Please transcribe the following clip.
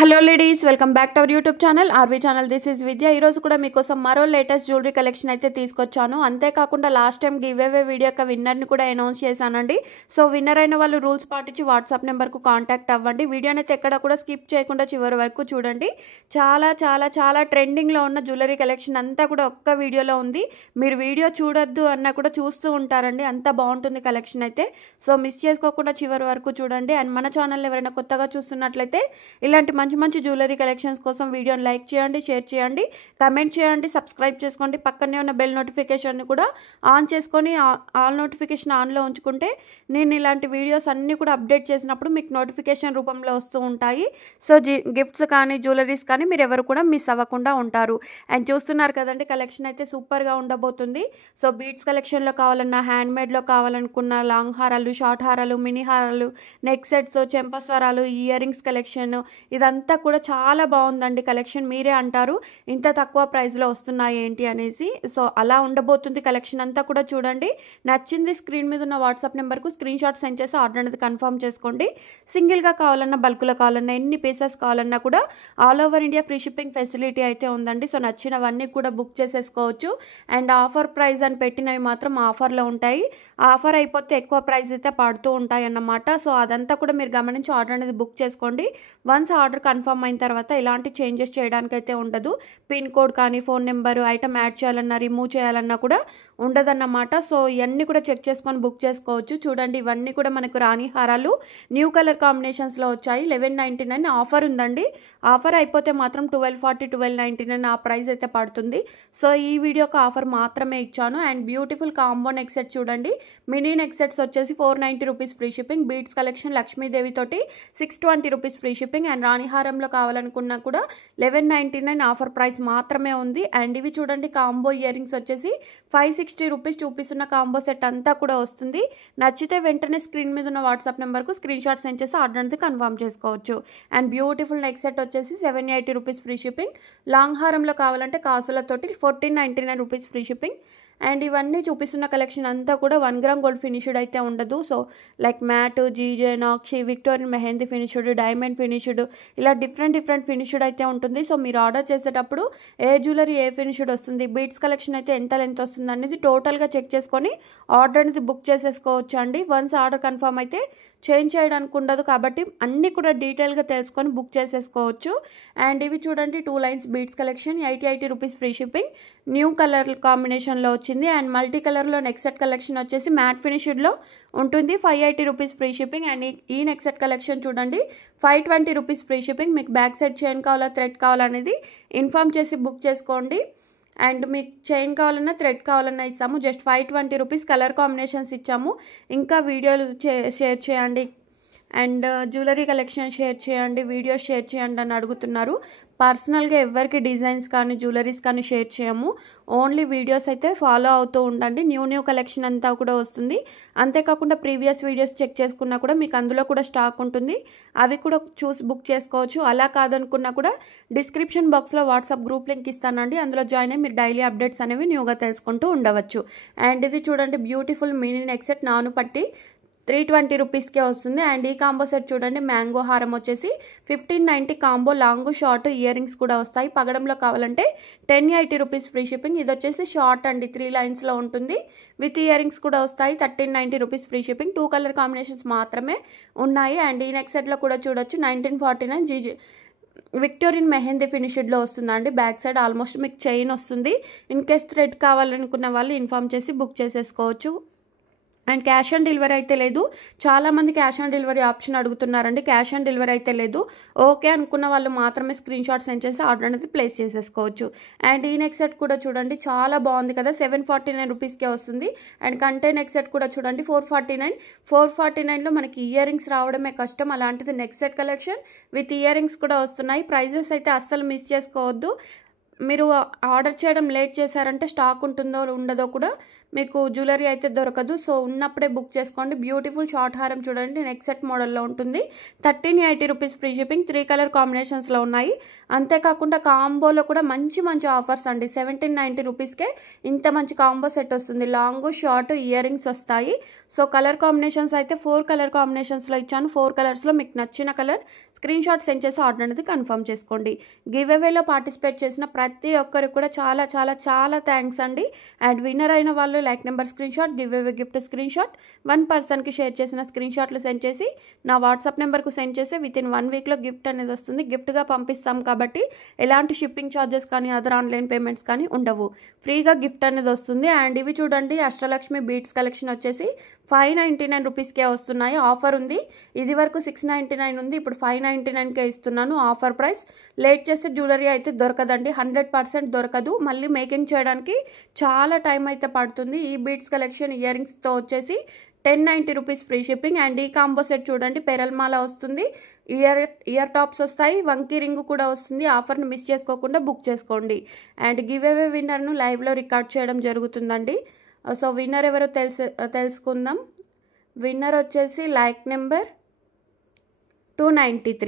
Hello ladies, welcome back to our YouTube channel RV channel. This is Vidya. ఈరోజు కూడా మీకోసం మరో లేటెస్ట్ జ్యువెలరీ కలెక్షన్ అయితే తీసుకొచ్చాను. అంతేకాకుండా last time give away video యొక్క విన్నర్ని కూడా అనౌన్స్ చేశానండి. సో విన్నర్ అయిన వాళ్ళు రూల్స్ పాటించి వాట్సాప్ నెంబర్కు కాంటాక్ట్ అవ్వండి. వీడియోని అయితే ఎక్కడ కూడా స్కిప్ చేయకుండా చివరి వరకు చూడండి. చాలా చాలా చాలా ట్రెండింగ్లో ఉన్న జ్యువెలరీ కలెక్షన్ అంతా కూడా ఒక్క వీడియోలో ఉంది. మీరు వీడియో చూడొద్దు అన్నా కూడా చూస్తూ ఉంటారండి, అంత బాగుంటుంది కలెక్షన్ అయితే. సో మిస్ చేసుకోకుండా చివరి వరకు చూడండి. అండ్ మన ఛానల్ ఎవరైనా కొత్తగా చూస్తున్నట్లయితే ఇలాంటి మంచి మంచి జ్యువెలరీ కలెక్షన్స్ కోసం వీడియోని లైక్ చేయండి, షేర్ చేయండి, కమెంట్ చేయండి, సబ్స్క్రైబ్ చేసుకోండి. పక్కనే ఉన్న బెల్ నోటిఫికేషన్ని కూడా ఆన్ చేసుకొని ఆల్ నోటిఫికేషన్ ఆన్లో ఉంచుకుంటే నేను ఇలాంటి వీడియోస్ అన్నీ కూడా అప్డేట్ చేసినప్పుడు మీకు నోటిఫికేషన్ రూపంలో వస్తూ ఉంటాయి. సో గిఫ్ట్స్ కానీ జ్యువెలరీస్ కానీ మీరు ఎవరు కూడా మిస్ అవ్వకుండా ఉంటారు. అండ్ చూస్తున్నారు కదండి, కలెక్షన్ అయితే సూపర్గా ఉండబోతుంది. సో బీడ్స్ కలెక్షన్లో కావాలన్నా, హ్యాండ్మేడ్లో కావాలనుకున్న లాంగ్ హారాలు, షార్ట్ హారాలు, మినీ హారాలు, నెక్ సెట్స్, చెంపస్వరాలు, ఇయర్ రింగ్స్ కలెక్షన్ ఇదంతా కూడా చాలా బాగుందండి కలెక్షన్. మీరే అంటారు ఇంత తక్కువ ప్రైస్లో వస్తున్నాయి ఏంటి అనేసి. సో అలా ఉండబోతుంది కలెక్షన్ అంతా కూడా చూడండి. నచ్చింది స్క్రీన్ మీద ఉన్న వాట్సాప్ నెంబర్కు స్క్రీన్ షాట్ సెండ్ చేసి ఆర్డర్ అనేది కన్ఫర్మ్ చేసుకోండి. సింగిల్గా కావాలన్నా, బల్క్లో కావాలన్నా, ఎన్ని పీసెస్ కావాలన్నా కూడా all over India free shipping facility అయితే ఉందండి. సో నచ్చినవన్నీ కూడా బుక్ చేసేసుకోవచ్చు. అండ్ ఆఫర్ ప్రైస్ అని పెట్టినవి మాత్రం ఆఫర్లో ఉంటాయి. ఆఫర్ అయిపోతే ఎక్కువ ప్రైస్ అయితే పడుతూ ఉంటాయి అన్నమాట. సో అదంతా కూడా మీరు గమనించి ఆర్డర్ అనేది బుక్ చేసుకోండి. వన్స్ ఆర్డర్ కన్ఫర్మ్ అయిన తర్వాత ఎలాంటి చేంజెస్ చేయడానికి అయితే ఉండదు. పిన్ కోడ్ కానీ, ఫోన్ నెంబరు, ఐటమ్ యాడ్ చేయాలన్నా, రిమూవ్ చేయాలన్నా కూడా ఉండదన్నమాట. సో ఇవన్నీ కూడా చెక్ చేసుకొని బుక్ చేసుకోవచ్చు. చూడండి, ఇవన్నీ కూడా మనకు రాణి హారాలు న్యూ కలర్ కాంబినేషన్స్లో వచ్చాయి. 1199 ఆఫర్ ఉందండి. ఆఫర్ అయిపోతే మాత్రం 1240, 1299 ఆ ప్రైస్ అయితే పడుతుంది. సో ఈ వీడియోకి ఆఫర్ మాత్రమే ఇచ్చాను. And beautiful combo neck set చూడండి. మినీ నెక్ సెట్స్ వచ్చేసి 490 rupees free shipping. Beads collection Lakshmidevi తోటి 620 రూపీస్ ఫ్రీ షిప్పింగ్. అండ్ రాణిహారంలో కావాలనుకున్నా కూడా 1199 ఆఫర్ ప్రైస్ మాత్రమే ఉంది. అండ్ ఇవి చూడండి, కాంబో ఇయర్ రింగ్స్ వచ్చేసి 560 రూపీస్ చూపిస్తున్న కాంబో సెట్ అంతా కూడా వస్తుంది. నచ్చితే వెంటనే స్క్రీన్ మీద ఉన్న వాట్సాప్ నెంబర్కు స్క్రీన్ షాట్ సెండ్ చేసి ఆర్డర్ అనేది కన్ఫర్మ్ చేసుకోవచ్చు. అండ్ బ్యూటిఫుల్ నెక్ సెట్ వచ్చేసి 780 రూపీస్ ఫ్రీ షిప్పింగ్. లాంగ్ హారంలో కావాలంటే కాసులతోటి 1499 రూపీస్ ఫ్రీ షిప్పింగ్. అండ్ ఇవన్నీ చూపిస్తున్న కలెక్షన్ అంతా కూడా 1 గ్రామ్ గోల్డ్ ఫినిష్డ్ అయితే ఉండదు. So like matte, GJ, nakshi, Victorian mehndi finished, diamond finished, ఇలా డిఫరెంట్ ఫినిష్డ్ అయితే ఉంటుంది. సో మీరు ఆర్డర్ చేసేటప్పుడు ఏ జ్యువెలరీ ఏ ఫినిష్డ్ వస్తుంది, బీడ్స్ కలెక్షన్ అయితే ఎంత లెంత్ వస్తుంది అనేది టోటల్గా చెక్ చేసుకొని ఆర్డర్ అనేది బుక్ చేసేసుకోవచ్చు అండి. వన్స్ ఆర్డర్ కన్ఫర్మ్ అయితే చేంజ్ చేయడానికి ఉండదు కాబట్టి అన్నీ కూడా డీటెయిల్గా తెలుసుకొని బుక్ చేసేసుకోవచ్చు. అండ్ ఇవి చూడండి, 2 lines beads collection 80 rupees free shipping. New colour కాంబినేషన్లో వచ్చింది. అండ్ మల్టీ కలర్లో నెక్ సెట్ కలెక్షన్ వచ్చేసి మ్యాట్ ఫినిష్డ్లో ఉంటుంది. 580 రూపీస్ ఫ్రీ షిప్పింగ్. అండ్ ఈ నెక్ సెట్ కలెక్షన్ చూడండి, 520 రూపీస్ ఫ్రీ షిప్పింగ్. మీకు బ్యాక్ సైడ్ చైన్ కావాలా, థ్రెడ్ కావాలనేది ఇన్ఫామ్ చేసి బుక్ చేసుకోండి. అండ్ మీకు చైన్ కావాలన్నా, థ్రెడ్ కావాలన్నా ఇస్తాము. జస్ట్ 520 రూపీస్ కలర్ కాంబినేషన్స్ ఇచ్చాము. ఇంకా వీడియోలు షేర్ చేయండి అండ్ జ్యువెలరీ కలెక్షన్ షేర్ చేయండి, వీడియోస్ షేర్ చేయండి అని అడుగుతున్నారు. పర్సనల్గా ఎవరికి డిజైన్స్ కానీ జ్యువెలరీస్ కానీ షేర్ చేయము. ఓన్లీ వీడియోస్ అయితే ఫాలో అవుతూ ఉండండి. న్యూ కలెక్షన్ అంతా కూడా వస్తుంది. అంతేకాకుండా ప్రీవియస్ వీడియోస్ చెక్ చేసుకున్నా కూడా మీకు అందులో కూడా స్టాక్ ఉంటుంది. అవి కూడా చూసి బుక్ చేసుకోవచ్చు. అలా కాదనుకున్నా కూడా డిస్క్రిప్షన్ బాక్స్లో వాట్సాప్ గ్రూప్ లింక్ ఇస్తానండి. అందులో జాయిన్ అయ్యి మీరు డైలీ అప్డేట్స్ అనేవి న్యూగా తెలుసుకుంటూ ఉండవచ్చు. అండ్ ఇది చూడండి, బ్యూటిఫుల్ మినీ నెక్ సెట్ నాను పట్టి 320 రూపీస్కే వస్తుంది. అండ్ ఈ కాంబో సెట్ చూడండి, మ్యాంగో హారం వచ్చేసి 1590 combo long short ear rings కూడా వస్తాయి. పగడంలో కావాలంటే 1080 రూపీస్ ఫ్రీ షిప్పింగ్. ఇది వచ్చేసి షార్ట్ అండి, 3 లైన్స్లో ఉంటుంది. విత్ ఇయర్ రింగ్స్ కూడా వస్తాయి. 1390 rupees free shipping. 2 colour combinations మాత్రమే ఉన్నాయి. అండ్ ఈ నెక్ సెట్లో కూడా చూడొచ్చు, 1949 జీజీ విక్టోరియన్ మెహందీ ఫినిష్డ్లో వస్తుందండి. బ్యాక్ సైడ్ ఆల్మోస్ట్ మీకు చైన్ వస్తుంది. ఇన్ కేస్ థ్రెడ్ కావాలనుకున్న వాళ్ళు ఇన్ఫామ్ చేసి బుక్ చేసేసుకోవచ్చు. అండ్ క్యాష్ ఆన్ డెలివరీ అయితే లేదు. చాలామంది క్యాష్ ఆన్ డెలివరీ ఆప్షన్ అడుగుతున్నారండి. క్యాష్ ఆన్ డెలివరీ అయితే లేదు. ఓకే అనుకున్న వాళ్ళు మాత్రమే స్క్రీన్ షాట్ సెండ్ చేసి ఆర్డర్ అనేది ప్లేస్ చేసేసుకోవచ్చు. అండ్ ఈ నెక్ సెట్ కూడా చూడండి, చాలా బాగుంది కదా, 749 రూపీస్కే వస్తుంది. అండ్ కంటే నెక్ సెట్ కూడా చూడండి, 449లో మనకి ఇయర్ రింగ్స్ రావడమే కష్టం. అలాంటిది neck set collection with ear rings కూడా వస్తున్నాయి. ప్రైజెస్ అయితే అస్సలు మిస్ చేసుకోవద్దు. మీరు ఆర్డర్ చేయడం లేట్ చేశారంటే స్టాక్ ఉంటుందో ఉండదో కూడా మీకు జ్యువెలరీ అయితే దొరకదు. సో ఉన్నప్పుడే బుక్ చేసుకోండి. బ్యూటిఫుల్ షార్ట్ హారం చూడండి, నెక్ సెట్ మోడల్లో ఉంటుంది. 1380 రూపీస్ ఫ్రీ షిప్పింగ్. 3 కలర్ కాంబినేషన్స్లో ఉన్నాయి. అంతేకాకుండా కాంబోలో కూడా మంచి మంచి ఆఫర్స్ అండి. 1790 రూపీస్కే ఇంత మంచి కాంబో సెట్ వస్తుంది. లాంగ్ షార్ట్ ఇయర్ రింగ్స్ వస్తాయి. సో కలర్ కాంబినేషన్స్ అయితే 4 కలర్ కాంబినేషన్స్లో ఇచ్చాను. 4 కలర్స్లో మీకు నచ్చిన కలర్ స్క్రీన్ షాట్ సెండ్ చేసి ఆర్డర్ అనేది కన్ఫర్మ్ చేసుకోండి. గివ్ అవేలో పార్టిసిపేట్ చేసిన ప్రతి ఒక్కరికి కూడా చాలా చాలా చాలా థ్యాంక్స్ అండి. అండ్ విన్నర్ అయిన వాళ్ళు like number screen shot, give away gift screen shot, 1 పర్సన్కి షేర్ చేసిన స్క్రీన్ షాట్లు సెండ్ చేసి నా వాట్సాప్ నెంబర్కు సెండ్ చేసి వితిన్ 1 వీక్లో గిఫ్ట్ అనేది వస్తుంది. గిఫ్ట్గా పంపిస్తాం కాబట్టి ఎలాంటి షిప్పింగ్ ఛార్జెస్ కానీ అదర్ ఆన్లైన్ పేమెంట్స్ కానీ ఉండవు. ఫ్రీగా గిఫ్ట్ అనేది వస్తుంది. అండ్ ఇవి చూడండి, అష్టలక్ష్మి బీట్స్ కలెక్షన్ వచ్చేసి 599 రూపీస్కే వస్తున్నాయి. ఆఫర్ ఉంది. ఇది వరకు 699 ఉంది, ఇప్పుడు 599కే ఇస్తున్నాను ఆఫర్ ప్రైస్. లేట్ చేస్తే జ్యువెలరీ అయితే దొరకదండి, 100% దొరకదు. మళ్ళీ మేకింగ్ చేయడానికి చాలా టైం అయితే పడుతుంది. ఈ బీట్స్ కలెక్షన్ ఇయర్ రింగ్స్తో వచ్చేసి 1090 రూపీస్ ఫ్రీ షిప్పింగ్. అండ్ ఈ కాంబో సెట్ చూడండి, పెరల్మాల వస్తుంది, ఇయర్ టాప్స్ వస్తాయి, వంకీ రింగ్ కూడా వస్తుంది. ఆఫర్ని మిస్ చేసుకోకుండా బుక్ చేసుకోండి. అండ్ గివ్ అవే విన్నర్ను లైవ్లో రికార్డ్ చేయడం జరుగుతుందండి. సో విన్నర్ ఎవరో తెలుసుకుందాం. విన్నర్ వచ్చేసి లైక్ నెంబర్ 293.